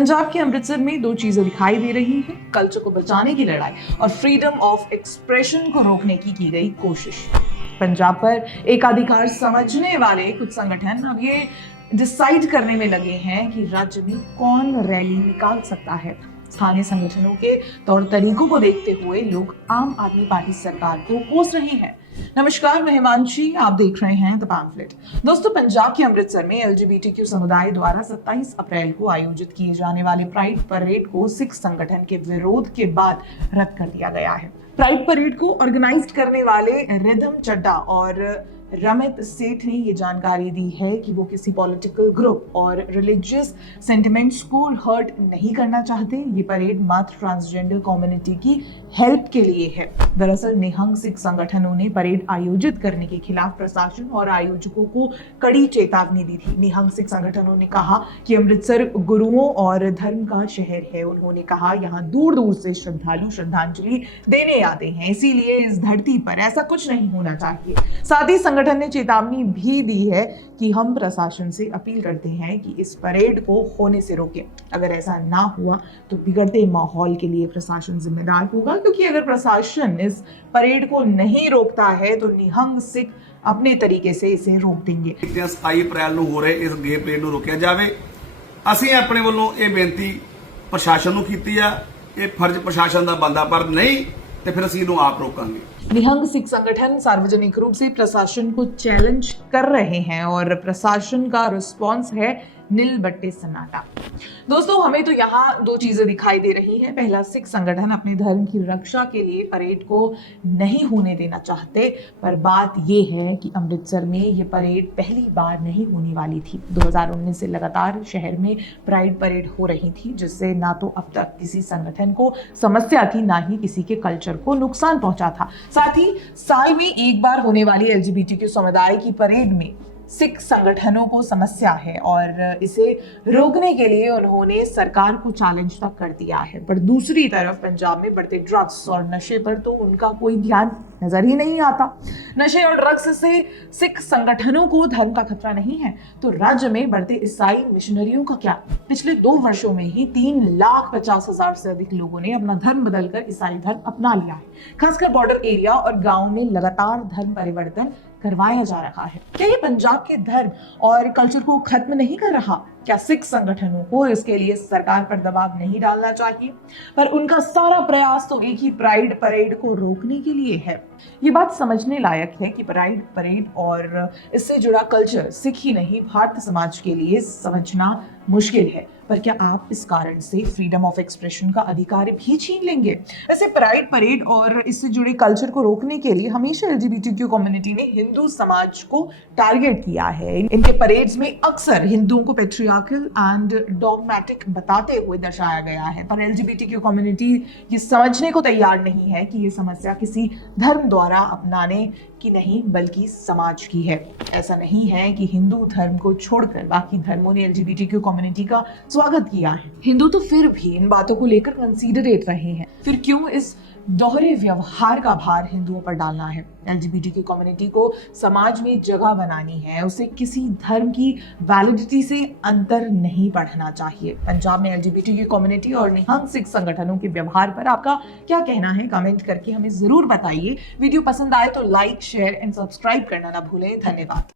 पंजाब के अमृतसर में दो चीजें दिखाई दे रही हैं, कल्चर को बचाने की लड़ाई और फ्रीडम ऑफ एक्सप्रेशन को रोकने की गई कोशिश। पंजाब पर एकाधिकार समझने वाले कुछ संगठन अब ये डिसाइड करने में लगे हैं कि राज्य में कौन रैली निकाल सकता है। स्थानीय संगठनों के तौर तरीकों को देखते हुए लोग आम आदमी पार्टी सरकार को कोस रहे हैं। नमस्कार, मैं हिमांशी, आप देख रहे हैं द पैम्फलेट। दोस्तों, पंजाब के अमृतसर में एलजीबीटीक्यू समुदाय द्वारा 27 अप्रैल को आयोजित किए जाने वाले प्राइड परेड को सिख संगठन के विरोध के बाद रद्द कर दिया गया है। प्राइड परेड को ऑर्गेनाइज करने वाले रिधम चड्डा और रमित सेठ ने ये जानकारी दी है कि वो किसी पॉलिटिकल ग्रुप और रिलीजियस सेंटिमेंट्स को हर्ट नहीं करना चाहते। ये परेड मात्र ट्रांसजेंडर कम्युनिटी की हेल्प के लिए है। दरअसल निहंग सिख संगठनों ने परेड आयोजित करने के खिलाफ प्रशासन और आयोजकों को कड़ी चेतावनी दी थी। निहंग सिख संगठनों ने कहा कि अमृतसर गुरुओं और धर्म का शहर है। उन्होंने कहा यहाँ दूर दूर से श्रद्धालु श्रद्धांजलि देने आते हैं, इसीलिए इस धरती पर ऐसा कुछ नहीं होना चाहिए। साथ ही संगठन ने चेतावनी भी दी है कि हम प्रशासन से अपील करते हैं कि इस परेड को होने से रोकें। अगर ऐसा ना हुआ तो बिगड़ते माहौल के लिए प्रशासन जिम्मेदार होगा, क्योंकि अगर प्रशासन इस परेड को नहीं रोकता है तो निहंग सिख अपने तरीके से इसे रोक देंगे। 27 अप्रैल ਨੂੰ ਹੋ ਰਹੇ ਇਸ ਗੇ ਪਰੇਡ ਨੂੰ ਰੋਕਿਆ ਜਾਵੇ। ਅਸੀਂ ਆਪਣੇ ਵੱਲੋਂ ਇਹ ਬੇਨਤੀ ਪ੍ਰਸ਼ਾਸਨ ਨੂੰ ਕੀਤੀ ਆ। ਇਹ ਫਰਜ਼ ਪ੍ਰਸ਼ਾਸਨ ਦਾ ਬਣਦਾ, ਪਰ नहीं तो फिर ਅਸੀਂ ਇਹਨੂੰ ਆਪ ਰੋਕਾਂਗੇ। निहंग सिख संगठन सार्वजनिक रूप से प्रशासन को चैलेंज कर रहे हैं और प्रशासन का रिस्पॉन्स है नील बट्टे सन्नाटा। दोस्तों, हमें तो यहाँ दो चीजें दिखाई दे रही हैं। पहला, सिख संगठन अपने धर्म की रक्षा के लिए परेड को नहीं होने देना चाहते, पर बात ये है कि अमृतसर में ये परेड पहली बार नहीं होने वाली थी। 2019 से लगातार शहर में प्राइड परेड हो रही थी, जिससे ना तो अब तक किसी संगठन को समस्या थी, ना ही किसी के कल्चर को नुकसान पहुंचा था। साथ ही साल में एक बार होने वाली एलजीबीटीक्यू समुदाय की परेड में सिख संगठनों को समस्या है और इसे रोकने के लिए उन्होंने सरकार को चैलेंज तक कर दिया है। पर दूसरी तरफ पंजाब में बढ़ते ड्रग्स और नशे पर तो उनका कोई ध्यान नजर ही नहीं आता। नशे और ड्रग्स से सिख संगठनों को धर्म का खतरा नहीं है, तो राज्य में बढ़ते ईसाई मिशनरियों का क्या? पिछले 2 वर्षों में ही 3,50,000 से अधिक लोगों ने अपना धर्म बदलकर ईसाई धर्म अपना लिया है। खासकर बॉर्डर एरिया और गाँव में लगातार धर्म परिवर्तन करवाया जा रहा है। क्या ये पंजाब के धर्म और कल्चर को खत्म नहीं कर रहा? क्या सिख संगठनों को इसके लिए सरकार पर दबाव नहीं डालना चाहिए? पर उनका सारा प्रयास तो एक ही प्राइड परेड को रोकने के लिए है। ये बात समझने लायक है कि प्राइड परेड और इससे जुड़ा कल्चर सिख ही नहीं, भारतीय समाज के लिए समझना मुश्किल है। पर क्या आप इस कारण से फ्रीडम ऑफ एक्सप्रेशन का अधिकार भी छीन लेंगे? वैसे प्राइड परेड और इससे जुड़े कल्चर को रोकने के लिए हमेशा एलजीबीटीक्यू कम्युनिटी ने हिंदू समाज को टारगेट किया है। इनके परेड्स में अक्सर हिंदुओं को पेट्रियार्कल एंड डॉगमैटिक बताते हुए दर्शाया गया है। पर एलजीबीटीक्यू कम्युनिटी ये समझने को तैयार नहीं है कि ये समस्या किसी धर्म द्वारा अपनाने की नहीं, बल्कि समाज की है। ऐसा नहीं है कि हिंदू धर्म को छोड़कर बाकी धर्मों ने एलजीबीटीक्यू कम्युनिटी का स्वागत किया है। हिंदू तो फिर भी इन बातों को लेकर कंसीडरेट रहे हैं। फिर क्यों इस दोहरे व्यवहार का भार हिंदुओं पर डालना है? एलजीबीटीक्यू कम्युनिटी को समाज में जगह बनानी है, उसे किसी धर्म की वैलिडिटी से अंतर नहीं बढ़ना चाहिए। पंजाब में एलजीबीटीक्यू कम्युनिटी और निहंग सिख संगठनों के व्यवहार पर आपका क्या कहना है? कमेंट करके हमें जरूर बताइए। वीडियो पसंद आए तो लाइक, शेयर एंड सब्सक्राइब करना ना भूलें। धन्यवाद।